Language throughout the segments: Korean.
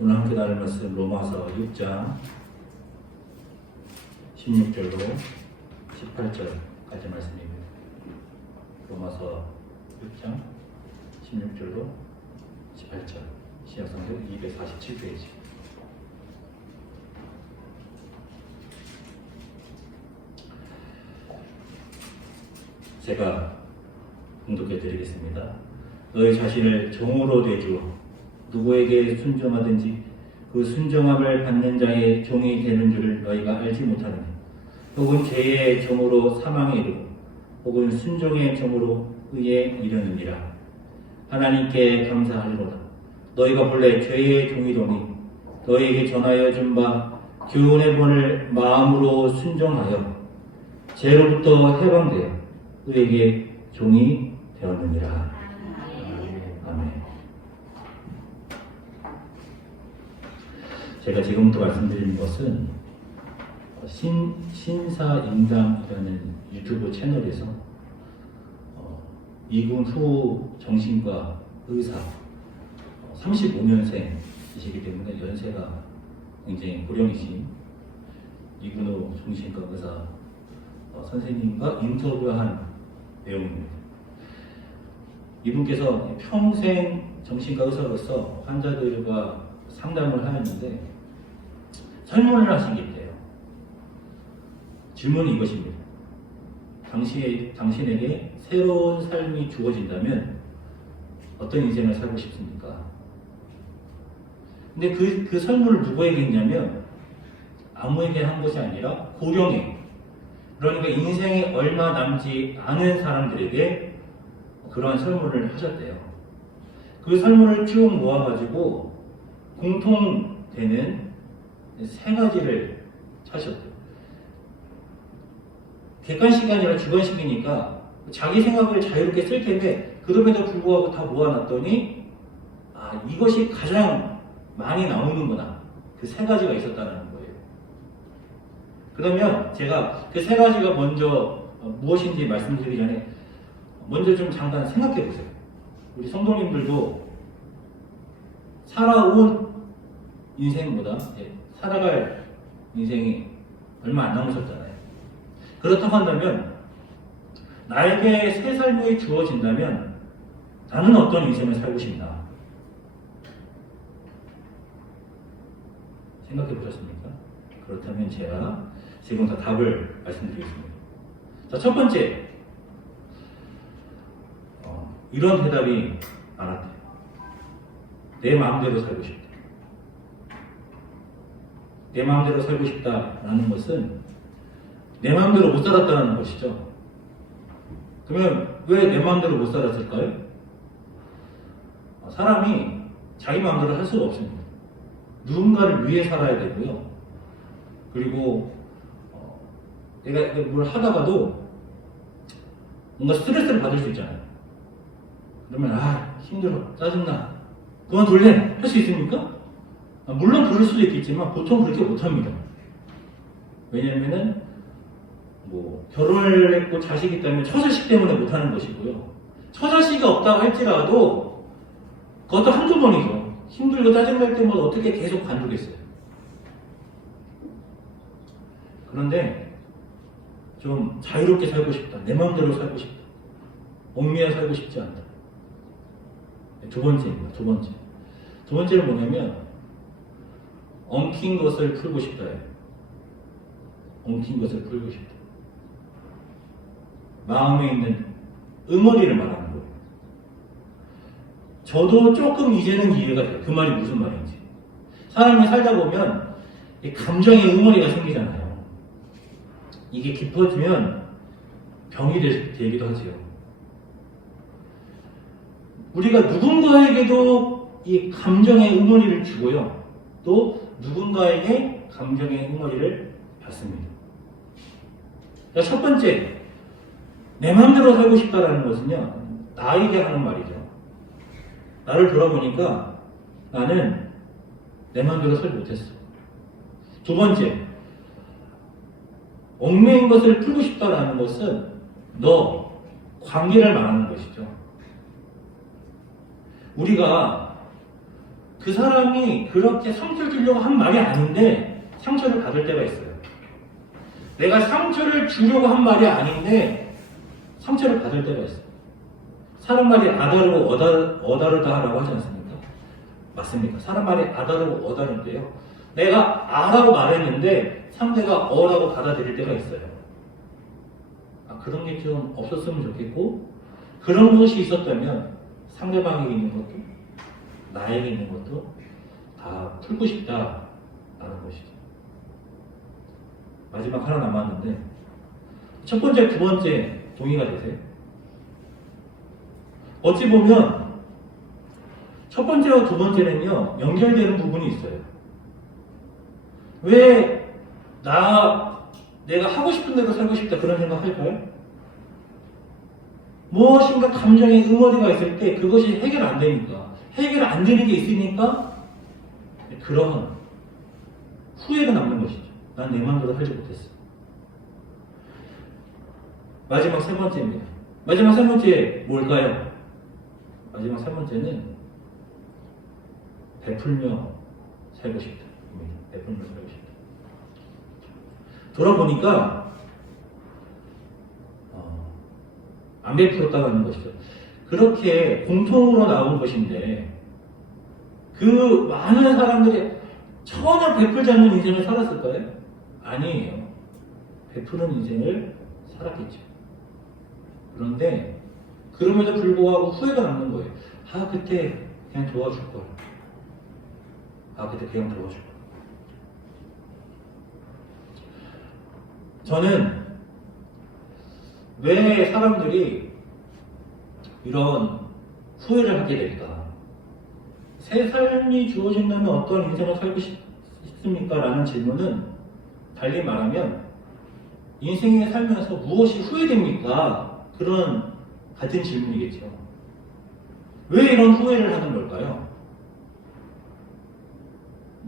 오늘 함께 나눌 말씀 로마서 6장 16절로 18절까지 말씀입니다. 로마서 6장 16절로 18절 신약성경 247페이지. 제가 공독해 드리겠습니다. 너희 자신을 종으로 내주어 누구에게 순종하든지 그 순종함을 받는 자의 종이 되는 줄을 너희가 알지 못하느냐. 혹은 죄의 종으로 사망에 이르고 혹은 순종의 종으로 의에 이르느니라. 하나님께 감사하리로다. 너희가 본래 죄의 종이로니 너희에게 전하여 준 바 교훈의 본을 마음으로 순종하여 죄로부터 해방되어 의에게 종이 되었느니라. 아멘. 제가 지금부터 말씀드리는 것은 신사임당이라는 유튜브 채널에서 이군 후 정신과 의사 35년생이시기 때문에 연세가 굉장히 고령이신 이군 후 정신과 의사 선생님과 인터뷰한 내용입니다. 이분께서 평생 정신과 의사로서 환자들과 상담을 하였는데 설문을 하시겠대요. 질문이 이것입니다. 당신에게 새로운 삶이 주어진다면 어떤 인생을 살고 싶습니까? 근데 그 설문을 누구에게 했냐면 아무에게 한 것이 아니라 고령에, 그러니까 인생에 얼마 남지 않은 사람들에게 그러한 설문을 하셨대요. 그 설문을 쭉 모아가지고 공통되는 세 가지를 찾으셨대요. 객관식이 아니라 주관식이니까 자기 생각을 자유롭게 쓸 텐데 그럼에도 불구하고 다 모아놨더니 이것이 가장 많이 나오는구나. 그 세 가지가 있었다는 거예요. 그러면 제가 그 세 가지가 먼저 무엇인지 말씀드리기 전에 먼저 좀 잠깐 생각해 보세요. 우리 성도님들도 살아온 인생보다 살아갈 인생이 얼마 안 남으셨잖아요. 그렇다고 한다면 나에게 새 삶이 주어진다면 나는 어떤 인생을 살고 싶나? 생각해 보셨습니까? 그렇다면 제가 지금 다 답을 말씀드리겠습니다. 자, 첫 번째, 이런 대답이 많았대요. 내 마음대로 살고 싶다. 내 마음대로 살고 싶다라는 것은 내 마음대로 못 살았다는 것이죠. 그러면 왜 내 마음대로 못 살았을까요? 사람이 자기 마음대로 할 수가 없습니다. 누군가를 위해 살아야 되고요. 그리고 내가 뭘 하다가도 뭔가 스트레스를 받을 수 있잖아요. 그러면 힘들어, 짜증나, 그만둘래 할 수 있습니까? 물론 그럴 수도 있겠지만 보통 그렇게 못합니다. 왜냐면은 결혼을 했고 자식이 있다면 처자식 때문에 못하는 것이고요. 처자식이 없다고 할지라도 그것도 한두 번이죠. 힘들고 짜증날 때마다 어떻게 계속 관두겠어요. 그런데 좀 자유롭게 살고 싶다. 내 마음대로 살고 싶다. 얽매여 살고 싶지 않다. 두 번째입니다. 두 번째는 뭐냐면 엉킨 것을 풀고 싶다예요. 엉킨 것을 풀고 싶다. 마음에 있는 응어리를 말하는 거예요. 저도 조금 이제는 이해가 돼요. 그 말이 무슨 말인지. 사람이 살다 보면 감정의 응어리가 생기잖아요. 이게 깊어지면 병이 되기도 하지요. 우리가 누군가에게도 이 감정의 응어리를 주고요. 또 누군가에게 감정의 응어리를 받습니다. 첫 번째, 내 마음대로 살고 싶다라는 것은요, 나에게 하는 말이죠. 나를 돌아보니까 나는 내 마음대로 살지 못했어. 두 번째, 얽매인 것을 풀고 싶다라는 것은 너 관계를 말하는 것이죠. 우리가 그 그 사람이 그렇게 상처를 주려고 한 말이 아닌데 상처를 받을 때가 있어요. 내가 상처를 주려고 한 말이 아닌데 상처를 받을 때가 있어요. 사람 말이 아다르고 어다르다라고 하지 않습니까? 맞습니까? 사람 말이 아다르고 어다른데요. 내가 아라고 말했는데 상대가 어라고 받아들일 때가 있어요. 그런 게 좀 없었으면 좋겠고, 그런 것이 있었다면 상대방에게 있는 것도 나에게 있는 것도 다 풀고 싶다라는 것이죠. 마지막 하나 남았는데, 첫 번째, 두 번째 동의가 되세요? 어찌 보면 첫 번째와 두 번째는요 연결되는 부분이 있어요. 왜 내가 하고 싶은 대로 살고 싶다 그런 생각 할까요? 무엇인가 감정의 응어리가 있을 때 그것이 해결 안 되니까, 해결 안 되는 게 있으니까 그런 후회가 남는 것이죠. 난 내 마음대로 살지 못했어. 마지막 세 번째입니다. 마지막 세 번째 뭘까요? 마지막 세 번째는 베풀며 살고 싶다. 베풀며 살고 싶다. 돌아보니까 안 베풀었다고 하는 것이죠. 그렇게 공통으로 나온 것인데 그 많은 사람들이 전혀 베풀지 않는 인생을 살았을까요? 아니에요. 베푸는 인생을 살았겠죠. 그런데 그럼에도 불구하고 후회가 남는 거예요. 그때 그냥 도와줄 걸. 그때 그냥 도와줄 걸. 저는 왜 사람들이 이런 후회를 하게 될까? 새 삶이 주어진다면 어떤 인생을 살고 싶습니까? 라는 질문은 달리 말하면 인생에 살면서 무엇이 후회됩니까? 그런 같은 질문이겠죠. 왜 이런 후회를 하는 걸까요?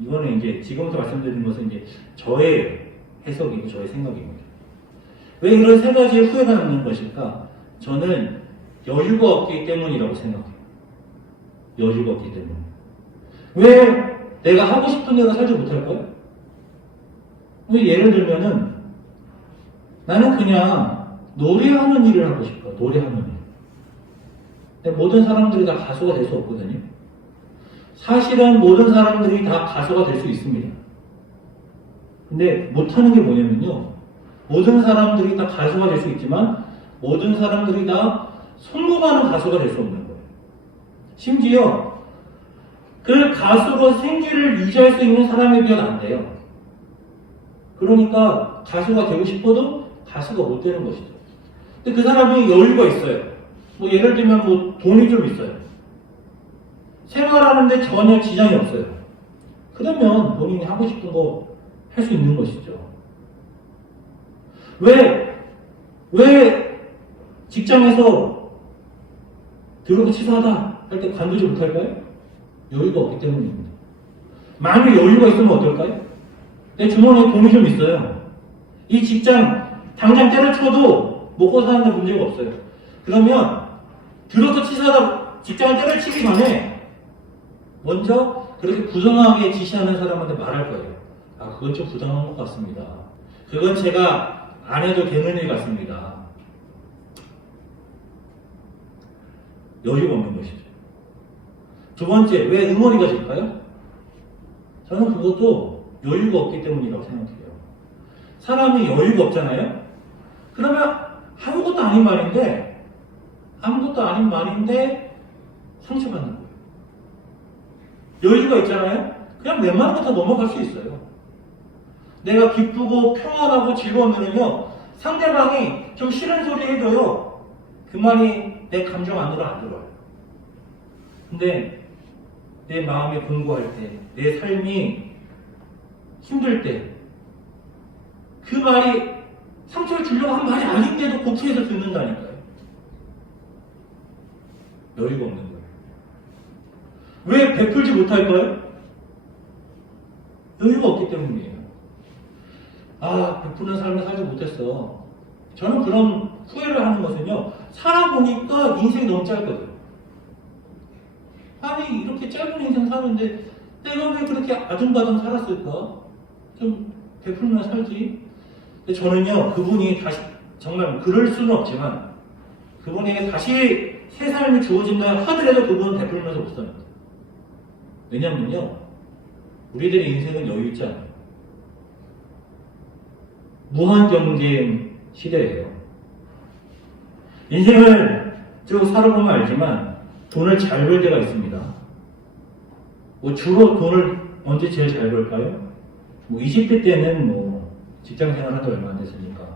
이거는 이제 지금부터 말씀드리는 것은 이제 저의 해석이고 저의 생각입니다. 왜 이런 세 가지의 후회가 남는 것일까? 저는 여유가 없기 때문이라고 생각해요. 여유가 없기 때문에. 왜 내가 하고 싶은 대로 살지 못할까요? 예를 들면은 나는 그냥 노래하는 일을 하고 싶어. 노래하는 일. 근데 모든 사람들이 다 가수가 될 수 없거든요. 사실은 모든 사람들이 다 가수가 될 수 있습니다. 근데 못하는 게 뭐냐면요. 모든 사람들이 다 가수가 될 수 있지만 모든 사람들이 다 성공하는 가수가 될 수 없는 거예요. 심지어 그 가수로 생계를 유지할 수 있는 사람에 비하면 안 돼요. 그러니까 가수가 되고 싶어도 가수가 못 되는 것이죠. 근데 그 사람이 여유가 있어요. 예를 들면 돈이 좀 있어요. 생활하는데 전혀 지장이 없어요. 그러면 본인이 하고 싶은 거 할 수 있는 것이죠. 왜 직장에서 들어오고 취소하다 할 때 관두지 못할까요? 여유가 없기 때문입니다. 만약 여유가 있으면 어떨까요? 내 주머니에 돈이 좀 있어요. 이 직장 당장 때려쳐도 먹고 사는데 문제가 없어요. 그러면 들어서 취소하다 직장을 때려치기 전에 먼저 그렇게 부정하게 지시하는 사람한테 말할 거예요. 그건 좀 부당한 것 같습니다. 그건 제가 안 해도 되는 일 같습니다. 여유가 없는 것이죠. 두 번째, 왜 응어리가 질까요? 저는 그것도 여유가 없기 때문이라고 생각해요. 사람이 여유가 없잖아요? 그러면 아무것도 아닌 말인데 상처받는 거예요. 여유가 있잖아요? 그냥 웬만한 거 다 넘어갈 수 있어요. 내가 기쁘고 평안하고 즐거우면요, 상대방이 좀 싫은 소리 해줘요. 그 말이 내 감정 안으로 안 들어요. 근데 내 마음이 공고할 때, 내 삶이 힘들 때, 그 말이 상처를 주려고 한 말이 아닌데도 고투해서 듣는다니까요. 여유가 없는 거예요. 왜 베풀지 못할까요? 여유가 없기 때문이에요. 베푸는 삶을 살지 못했어. 저는 그런 후회를 하는 것은요, 살아보니까 인생이 너무 짧거든요. 이렇게 짧은 인생 사는데 내가 왜 그렇게 아둥바둥 살았을까? 좀 베풀면 살지. 근데 저는요, 그분이 다시, 정말 그럴 수는 없지만, 그분에게 다시 새 삶이 주어진다 하더라도 그분은 베풀면서 못 삽니다. 왜냐면요, 우리들의 인생은 여유 있지 않아요. 무한 경쟁 시대예요. 인생을 쭉 살아보면 알지만 돈을 잘 벌 때가 있습니다. 뭐 주로 돈을 언제 제일 잘 벌까요? 뭐 20대 때는 뭐 직장 생활 한지 얼마 안 됐으니까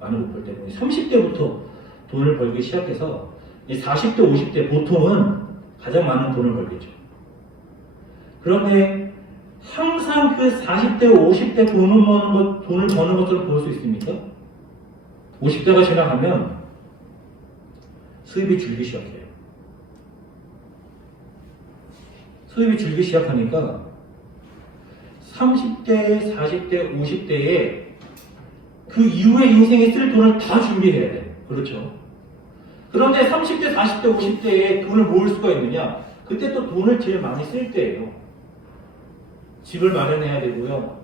많이 못 벌 때고 30대부터 돈을 벌기 시작해서 40대, 50대 보통은 가장 많은 돈을 벌겠죠. 그런데 항상 그 40대, 50대 돈을 버는 것처럼 보일 수 있습니까? 50대가 지나가면 수입이 줄기 시작해요. 수입이 줄기 시작하니까 30대, 40대, 50대에 그 이후의 인생에 쓸 돈을 다 준비해야 돼요. 그렇죠? 그런데 30대, 40대, 50대에 돈을 모을 수가 있느냐? 그때 또 돈을 제일 많이 쓸 때예요. 집을 마련해야 되고요.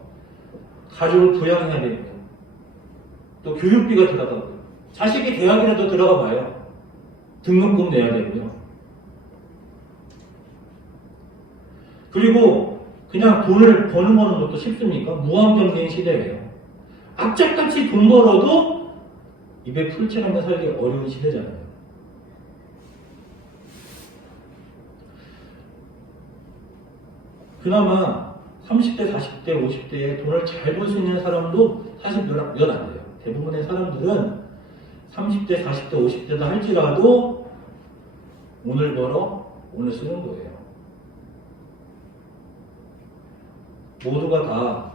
가족을 부양해야 되고요. 또 교육비가 들어가고 자식이 대학이라도 들어가 봐요. 등록금 내야 되고요. 그리고 그냥 돈을 버는 것도 쉽습니까? 무한경쟁 시대예요. 악착같이 돈 벌어도 입에 풀칠하며 살기 어려운 시대잖아요. 그나마 30대, 40대, 50대에 돈을 잘 벌 수 있는 사람도 사실 몇 안 돼요. 대부분의 사람들은 30대, 40대, 50대다 할지라도 오늘 벌어, 오늘 쓰는 거예요. 모두가 다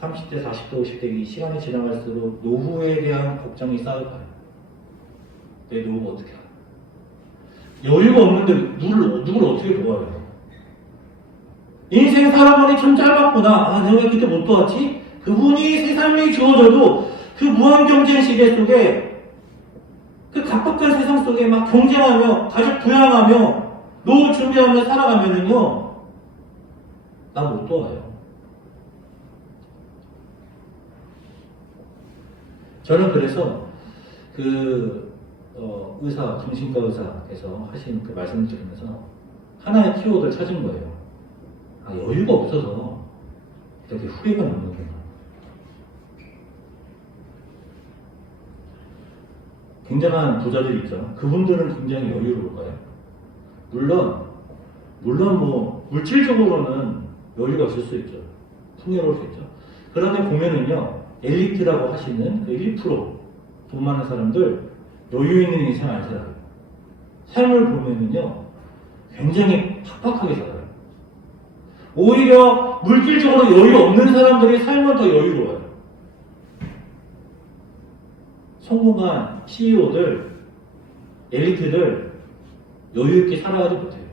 30대, 40대, 50대 이 시간이 지나갈수록 노후에 대한 걱정이 쌓여가요. 내 노후가 어떻게 하나? 여유가 없는데 누굴 어떻게 도와요? 인생 살아보니 참 짧았구나. 아, 내가 왜 그때 못 도왔지? 그분이 새 삶이 주어져도 그 무한 경쟁 시대 속에 그 각박한 세상 속에 막 경쟁하며 가족 부양하며 노후 준비하며 살아가면은요, 나 못 도와요. 저는 그래서 의사, 정신과 의사께서 하신 그 말씀을 들으면서 하나의 키워드를 찾은 거예요. 아, 여유가 없어서 이렇게 후회가 남는구나. 굉장한 부자들 있죠. 그분들은 굉장히 여유로울까요? 물론 뭐 물질적으로는 여유가 있을 수 있죠. 풍요로울 수 있죠. 그런데 보면은요, 엘리트라고 하시는 그 1%돈 많은 사람들 여유 있는 인생 안 살아요. 삶을 보면은요, 굉장히 팍팍하게 살아요. 오히려 물질적으로 여유 없는 사람들의 삶은 더 여유로워요. 성공한 CEO들, 엘리트들 여유 있게 살아가지 못해요.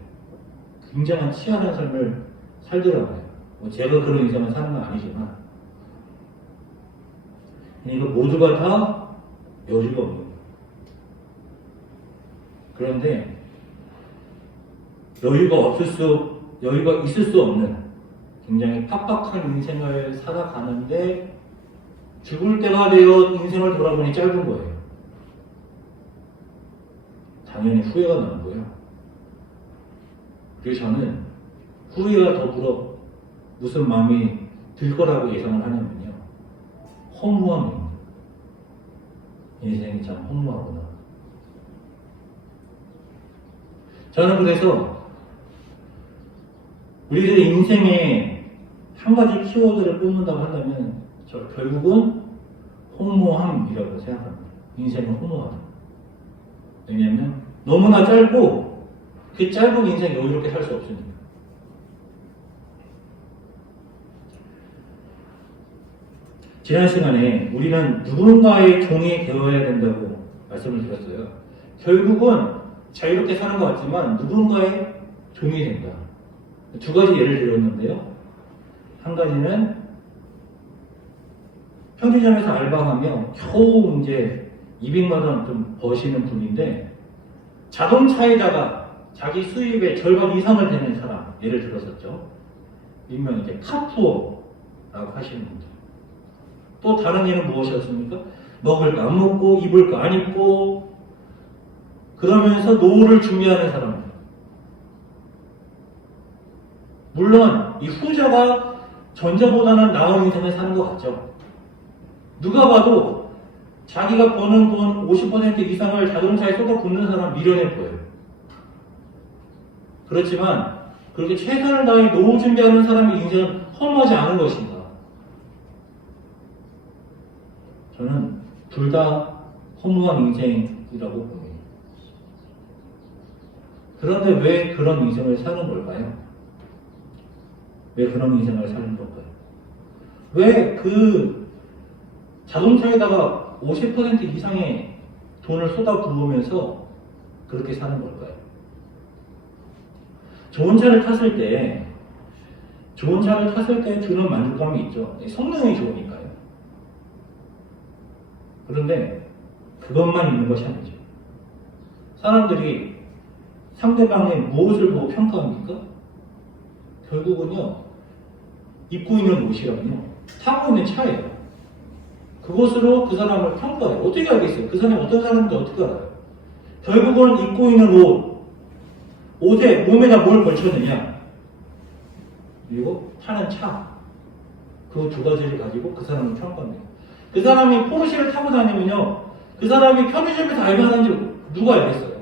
굉장한 치열한 삶을 살더라고요. 뭐 제가 그런 인생을 사는 건 아니지만, 그러니까 모두가 다 여유가 없는 거예요. 그런데 여유가 있을 수 없는 굉장히 팍팍한 인생을 살아가는데 죽을 때가 되어 인생을 돌아보니 짧은 거예요. 당연히 후회가 나는 거예요. 그래서 저는 후회와 더불어 무슨 마음이 들 거라고 예상을 하냐면요, 허무함입니다. 인생이 참 허무하구나. 저는 그래서 우리들의 인생에 한 가지 키워드를 뽑는다고 한다면 결국은 허무함이라고 생각합니다. 인생은 허무하다. 왜냐하면 너무나 짧고 그 짧은 인생 여유롭게 살 수 없으니까. 지난 시간에 우리는 누군가의 종이 되어야 된다고 말씀을 드렸어요. 결국은 자유롭게 사는 것 같지만 누군가의 종이 된다. 두 가지 예를 들었는데요. 한 가지는 편의점에서 알바하며 겨우 이제 200만 원 좀 버시는 분인데 자동차에다가 자기 수입의 절반 이상을 내는 사람 예를 들었었죠. 일명 이제 카푸어라고 하시는 분들. 또 다른 예는 무엇이었습니까? 먹을 거 안 먹고 입을 거 안 입고 그러면서 노후를 준비하는 사람들. 물론 이 후자가 전자보다는 나은 인생을 사는 것 같죠. 누가 봐도 자기가 버는 돈 50% 이상을 자동차에 쏟아붓는 사람 미련해 보여요. 그렇지만 그렇게 최선을 다해 노후 준비하는 사람의 인생은 허무하지 않은 것입니다. 저는 둘 다 허무한 인생이라고 봅니다. 그런데 왜 그런 인생을 사는 걸까요? 왜 그런 인생을 사는 걸까요? 왜 그 자동차에다가 50% 이상의 돈을 쏟아부으면서 그렇게 사는 걸까요? 좋은 차를 탔을 때 주는 만족감이 있죠. 성능이 좋으니까요. 그런데 그것만 있는 것이 아니죠. 사람들이 상대방의 무엇을 보고 평가합니까? 결국은요, 입고 있는 옷이랑요, 타고 있는 차예요. 그것으로 그 사람을 평가해요. 어떻게 알겠어요? 그 사람이 어떤 사람인지 어떻게 알아요? 결국은 입고 있는 옷에 몸에다 뭘 걸쳤느냐, 그리고 타는 차, 그 두 가지를 가지고 그 사람을 평가합니다. 그 사람이 포르쉐를 타고 다니면요, 그 사람이 편의점에서 알바하는지 누가 알겠어요?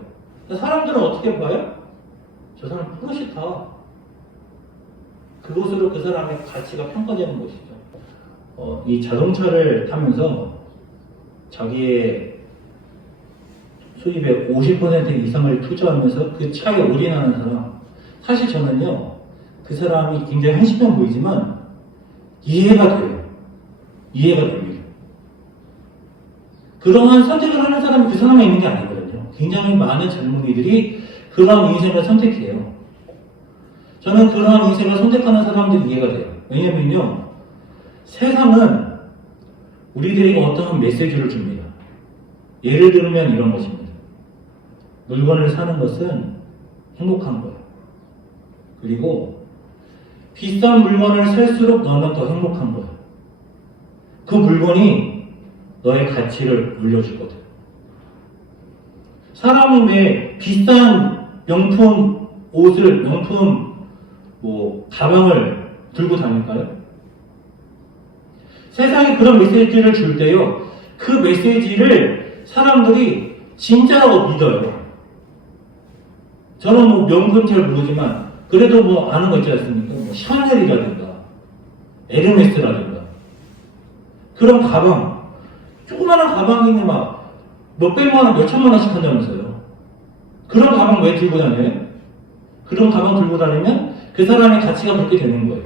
사람들은 어떻게 봐요? 저 사람 포르쉐 타. 그것으로 그 사람의 가치가 평가되는 것이죠. 이 자동차를 타면서 자기의 수입의 50% 이상을 투자하면서 그 차에 올인하는 사람, 사실 저는요, 그 사람이 굉장히 한심해 보이지만 이해가 돼요. 이해가 됩니다. 그러한 선택을 하는 사람이 그 사람에 있는 게 아니거든요. 굉장히 많은 젊은이들이 그러한 인생을 선택해요. 저는 그러한 인생을 선택하는 사람들이 이해가 돼요. 왜냐면요, 세상은 우리들에게 어떠한 메시지를 줍니다. 예를 들면 이런 것입니다. 물건을 사는 것은 행복한 거예요. 그리고 비싼 물건을 살수록 너는 더 행복한 거예요. 그 물건이 너의 가치를 올려주거든. 사람이 왜 비싼 명품 옷을, 명품 가방을 들고 다닐까요? 세상에 그런 메시지를 줄 때요, 그 메시지를 사람들이 진짜라고 믿어요. 저는 명품 잘 모르지만 그래도 아는 거 있지 않습니까? 샤넬이라든가 에르메스라든가 그런 가방, 조그마한 가방이면 몇백만 원, 몇천만 원씩 한다면서요. 그런 가방 왜 들고 다녀요? 그런 가방 들고 다니면 그 사람의 가치가 그렇게 되는 거예요.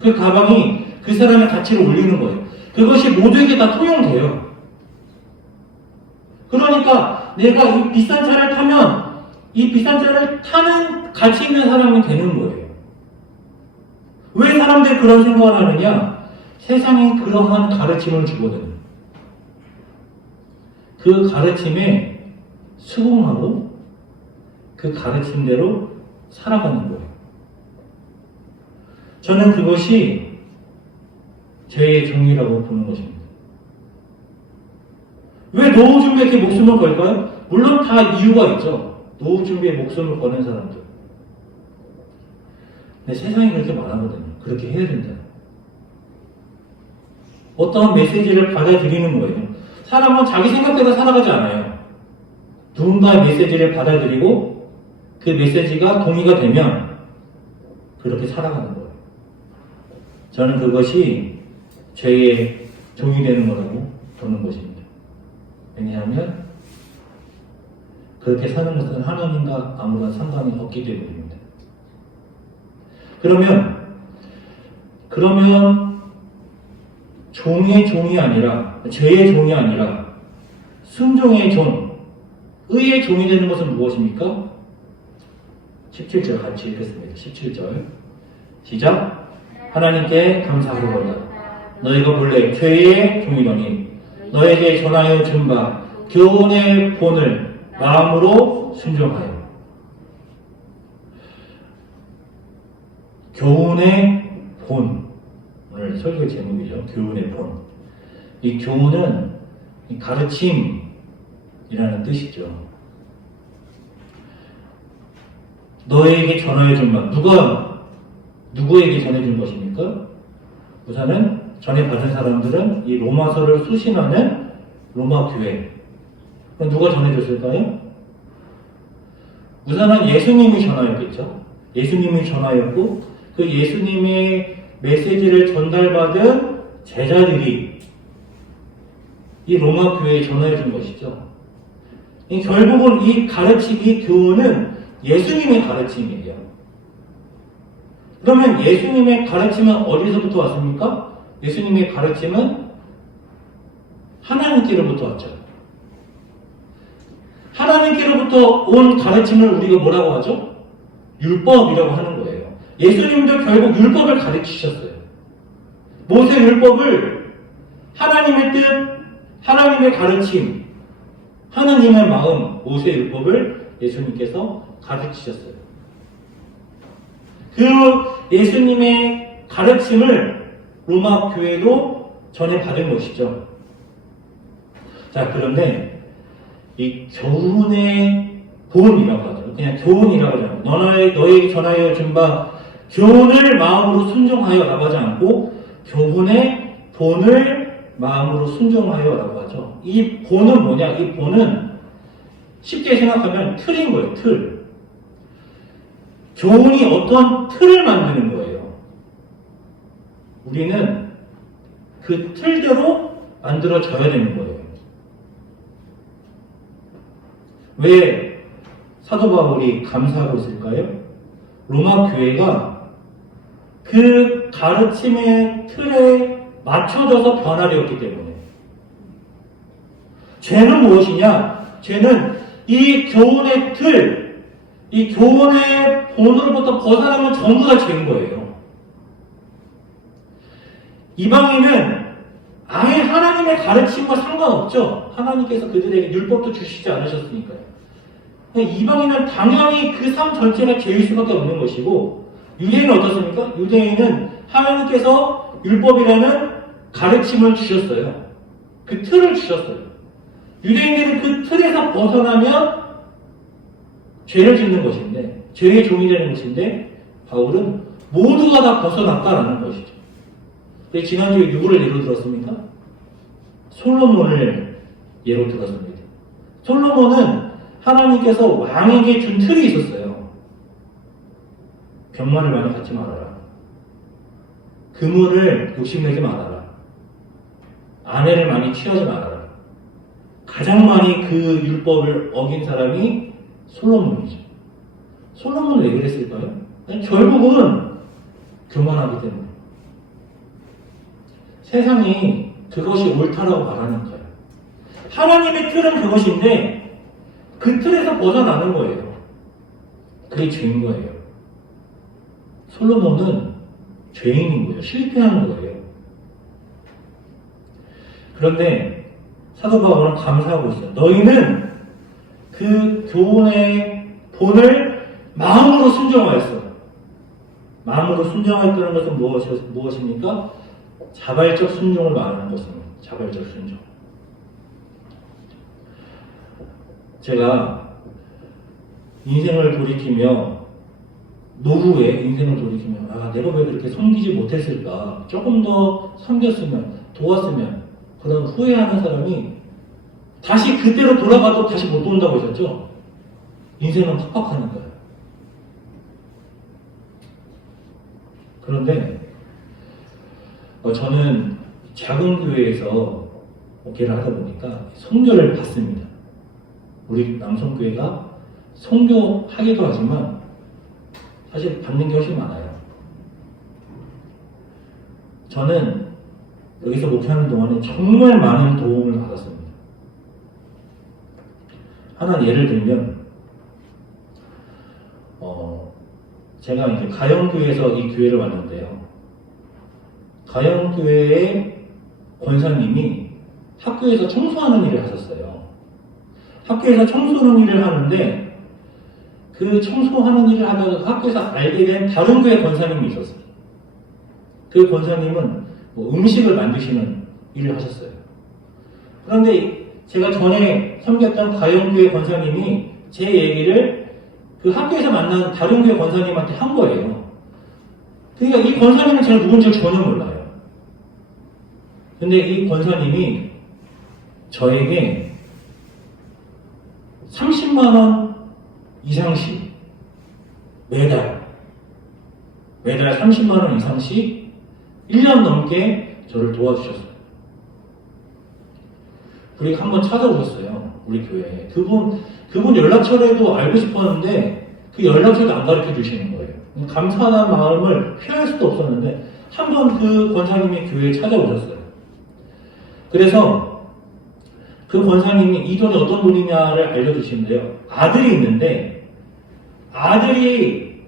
그 가방이 그 사람의 가치를 올리는 거예요. 그것이 모두에게 다 통용돼요. 그러니까 내가 이 비싼 차를 타면 이 비싼 차를 타는 가치 있는 사람이 되는 거예요. 왜 사람들이 그런 생각을 하느냐? 세상에 그러한 가르침을 주거든요. 그 가르침에 수긍하고 그 가르침대로 살아가는 거예요. 저는 그것이 죄의 정의라고 보는 것입니다. 왜 노후 준비에 이렇게 목숨을 걸까요? 물론 다 이유가 있죠. 노후 준비에 목숨을 거는 사람들. 근데 세상이 그렇게 말하거든요. 그렇게 해야 된다. 어떠한 메시지를 받아들이는 거예요. 사람은 자기 생각대로 살아가지 않아요. 누군가의 메시지를 받아들이고 그 메시지가 동의가 되면 그렇게 살아가는 거예요. 저는 그것이 죄의 종이 되는 거라고 보는 것입니다. 왜냐하면 그렇게 사는 것은 하나님과 아무런 상관이 없기 때문입니다. 그러면 종의 종이 아니라, 죄의 종이 아니라 순종의 종, 의의 종이 되는 것은 무엇입니까? 17절 같이 읽겠습니다. 17절 시작. 하나님께 감사하고자 너희가 본래 죄의 종이더니 너에게 전하여 준 바 교훈의 본을 마음으로 순종하여. 교훈의 본. 오늘 설교 제목이죠. 교훈의 본. 이 교훈은 이 가르침이라는 뜻이죠. 너에게 전하여준 말. 누구에게 전해준 것입니까? 우선은 전해받은 사람들은 이 로마서를 수신하는 로마 교회. 그럼 누가 전해줬을까요? 우선은 예수님이 전하였겠죠. 예수님이 전하였고 그 예수님의 메시지를 전달받은 제자들이 이 로마 교회에 전해준 것이죠. 결국은 이 가르침, 이 교훈은 예수님의 가르침이에요. 그러면 예수님의 가르침은 어디서부터 왔습니까? 예수님의 가르침은 하나님께로부터 왔죠. 하나님께로부터 온 가르침을 우리가 뭐라고 하죠? 율법이라고 하는 거예요. 예수님도 결국 율법을 가르치셨어요. 모세 율법을 하나님의 뜻, 하나님의 가르침, 하나님의 마음, 모세 율법을 예수님께서 가르치셨어요. 그 예수님의 가르침을 로마 교회도 전해받은 것이죠. 자, 그런데 이 교훈의 본이라고 하죠. 그냥 교훈이라고 하죠. 너에게 전하여 준 바 교훈을 마음으로 순종하여 라고 하지 않고 교훈의 본을 마음으로 순종하여 라고 하죠. 이 본은 뭐냐? 이 본은 쉽게 생각하면 틀인 거예요. 틀. 교훈이 어떤 틀을 만드는 거예요. 우리는 그 틀대로 만들어져야 되는 거예요. 왜 사도 바울이 감사하고 있을까요? 로마 교회가 그 가르침의 틀에 맞춰져서 변화되었기 때문에. 죄는 무엇이냐? 죄는 이 교훈의 틀, 이 교훈의 본으로부터 벗어나면 전부 다 죄인 거예요. 이방인은 아예 하나님의 가르침과 상관없죠. 하나님께서 그들에게 율법도 주시지 않으셨으니까요. 이방인은 당연히 그 삶 전체가 죄일 수밖에 없는 것이고, 유대인은 어떻습니까? 유대인은 하나님께서 율법이라는 가르침을 주셨어요. 그 틀을 주셨어요. 유대인들은 그 틀에서 벗어나면 죄를 짓는 것인데, 죄의 종이 되는 것인데, 바울은 모두가 다 벗어났다라는 것이죠. 지난주에 누구를 예로 들었습니까? 솔로몬을 예로 들었습니다. 솔로몬은 하나님께서 왕에게 준 틀이 있었어요. 병마를 많이 갖지 말아라. 금을 욕심내지 말아라. 아내를 많이 취하지 말아라. 가장 많이 그 율법을 어긴 사람이 솔로몬이죠. 솔로몬은 왜 그랬을까요? 결국은 교만하기 때문에. 세상이 그것이 옳다라고 말하는 거예요. 하나님의 틀은 그것인데 그 틀에서 벗어나는 거예요. 그게 죄인 거예요. 솔로몬은 죄인인 거예요. 실패한 거예요. 그런데 사도 바울은 감사하고 있어요. 너희는 그 교훈의 본을 마음으로 순종하였어. 마음으로 순종하였다는 것은 무엇입니까? 자발적 순종을 말하는 것입니다. 자발적 순종. 제가 인생을 돌이키며 노후에 인생을 돌이키며 내가 왜 그렇게 섬기지 못했을까? 조금 더 섬겼으면, 도왔으면, 그런 후회하는 사람이 다시 그때로 돌아가도 다시 못 온다고 하셨죠? 인생은 팍팍하는 거예요. 그런데 저는 작은 교회에서 목회를 하다 보니까 선교를 받습니다. 우리 남성교회가 선교하기도 하지만 사실 받는 게 훨씬 많아요. 저는 여기서 목회하는 동안에 정말 많은 도움을 받았습니다. 하나 예를 들면 제가 이제 가영교회에서 이 교회를 왔는데요. 가영교회의 권사님이 학교에서 청소하는 일을 하셨어요. 학교에서 청소하는 일을 하는데 그 청소하는 일을 하다가 학교에서 알게 된 다른 교회 권사님이 있었어요. 그 권사님은 뭐 음식을 만드시는 일을 하셨어요. 그런데 제가 전에 섬겼던 가영교회 권사님이 제 얘기를 그 학교에서 만난 다른 교회 권사님한테 한 거예요. 그러니까 이 권사님은 제가 누군지 전혀 몰라요. 근데 이 권사님이 저에게 30만 원 이상씩 매달 30만 원 이상씩 1년 넘게 저를 도와주셨어요. 우리 한번 찾아오셨어요. 우리 교회에. 그분 연락처라도 알고 싶었는데 그 연락처도 안 가르쳐 주시는 거예요. 감사한 마음을 표현할 수도 없었는데 한번 그 권사님이 교회에 찾아오셨어요. 그래서 그 권사님이 이 돈이 어떤 돈이냐를 알려주시는데요. 아들이 있는데 아들이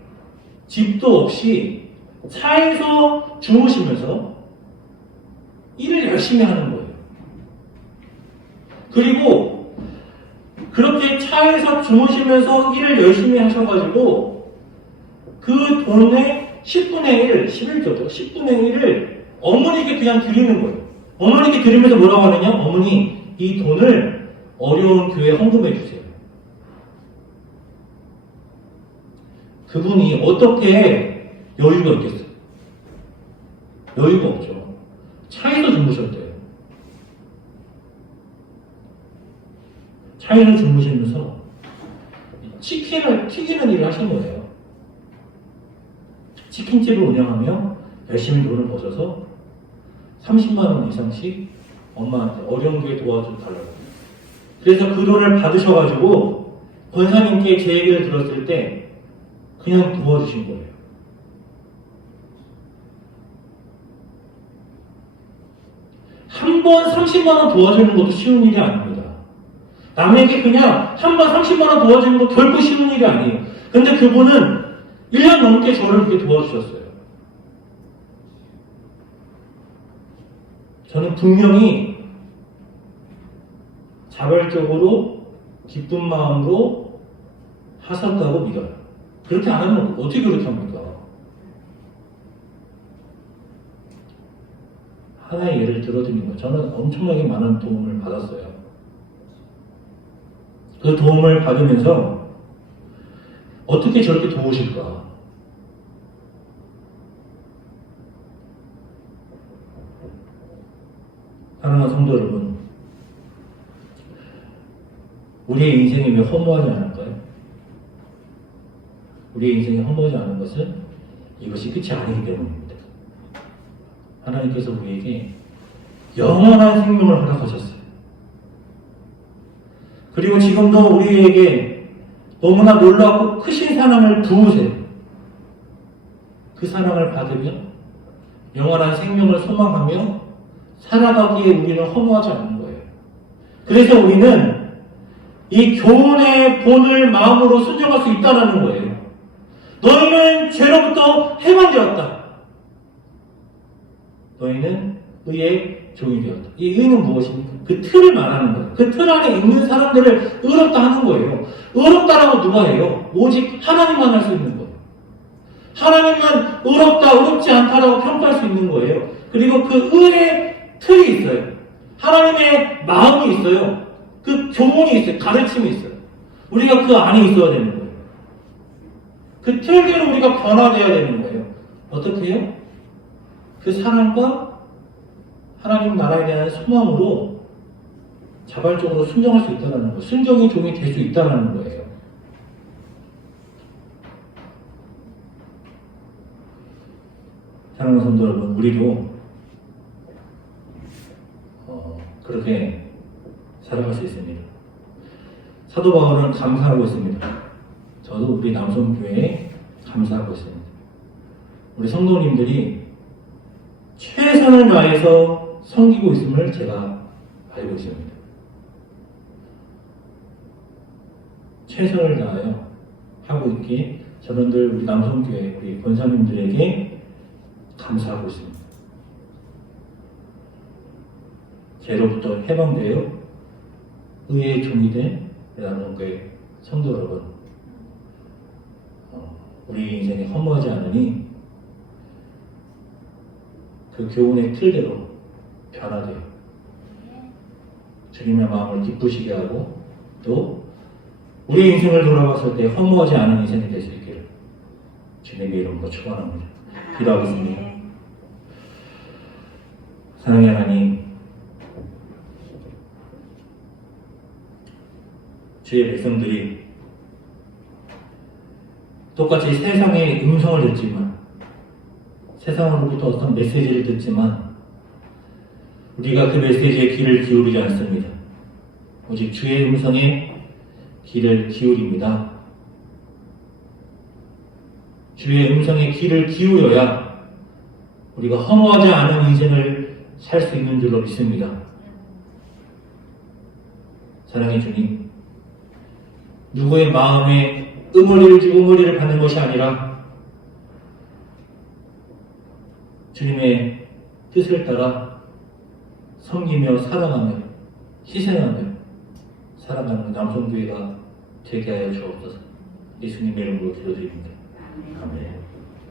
집도 없이 차에서 주무시면서 일을 열심히 하는 거예요. 그리고 그렇게 차에서 주무시면서 일을 열심히 하셔가지고 그 돈의 10분의 1, 11조죠. 10분의 1을 어머니께 그냥 드리는 거예요. 어머니께 드리면서 뭐라고 하느냐? 어머니, 이 돈을 어려운 교회에 헌금해 주세요. 그분이 어떻게 여유가 있겠어요? 여유가 없죠. 차에서 주무셨대요. 차에서 주무시면서 치킨을 튀기는 일을 하신 거예요. 치킨집을 운영하며 열심히 돈을 버셔서 30만 원 이상씩 엄마한테 어려운 교회 도와달라고. 그래서 그 돈을 받으셔가지고 권사님께 제 얘기를 들었을 때 그냥 도와주신 거예요. 한 번 30만 원 도와주는 것도 쉬운 일이 아닙니다. 남에게 그냥 한 번 30만 원 도와주는 거 결코 쉬운 일이 아니에요. 근데 그분은 1년 넘게 저를 그렇게 도와주셨어요. 저는 분명히 자발적으로 기쁜 마음으로 하셨다고 믿어요. 그렇게 안 하면 어떻게 그렇게 합니까? 하나의 예를 들어드린 거예요. 저는 엄청나게 많은 도움을 받았어요. 그 도움을 받으면서 어떻게 저렇게 도우실까? 사랑하는 성도 여러분, 우리의 인생이 왜 허무하지 않을까요? 우리의 인생이 허무하지 않은 것은 이것이 끝이 아니기 때문입니다. 하나님께서 우리에게 영원한 생명을 허락하셨어요. 그리고 지금도 우리에게 너무나 놀랍고 크신 사랑을 부으세요. 그 사랑을 받으며 영원한 생명을 소망하며 살아가기에 우리는 허무하지 않는 거예요. 그래서 우리는 이 교훈의 본을 마음으로 순종할 수 있다는 거예요. 너희는 죄로부터 해방되었다. 너희는 의의 종이 되었다. 이 의는 무엇입니까? 그 틀을 말하는 거예요. 그 틀 안에 있는 사람들을 의롭다 하는 거예요. 의롭다라고 누가 해요? 오직 하나님만 할 수 있는 거예요. 하나님만 의롭다, 의롭지 않다라고 평가할 수 있는 거예요. 그리고 그 의의 틀이 있어요. 하나님의 마음이 있어요. 그 교훈이 있어요. 가르침이 있어요. 우리가 그 안에 있어야 되는 거예요. 그 틀대로 우리가 변화되어야 되는 거예요. 어떻게 해요? 그 사랑과 하나님 나라에 대한 소망으로 자발적으로 순종할 수 있다는 거, 순종의 종이 될 수 있다는 거예요. 사랑하는 성도 여러분, 우리도 그렇게 살아갈 수 있습니다. 사도 바울은 감사하고 있습니다. 저도 우리 남성교회에 감사하고 있습니다. 우리 성도님들이 최선을 다해서 섬기고 있음을 제가 알고 있습니다. 최선을 다하여 하고 있기에 저는 늘 우리 남성교회 우리 권사님들에게 감사하고 있습니다. 죄로부터 해방되어 의의 종이 된 남성교회 성도 여러분, 우리 인생이 허무하지 않으니 그 교훈의 틀대로 변화돼요. 주님의 마음을 기쁘시게 하고 또 우리 인생을 돌아봤을 때 허무하지 않은 인생이 될 수 있기를 주님의 이름으로 축원합니다. 기도하겠습니다. 사랑의 하나님, 주의 백성들이 똑같이 세상의 음성을 듣지만, 세상으로부터 어떤 메시지를 듣지만 우리가 그 메시지에 귀를 기울이지 않습니다. 오직 주의 음성에 귀를 기울입니다. 주의 음성에 귀를 기울여야 우리가 허무하지 않은 인생을 살 수 있는 줄로 믿습니다. 사랑의 주님, 누구의 마음에 응어리를 받는 것이 아니라 주님의 뜻을 따라 섬기며 사랑하며 희생하며 살아가는 남성교회가 되게 하여 주옵소서. 예수님의 이름으로 기도드립니다. 아멘.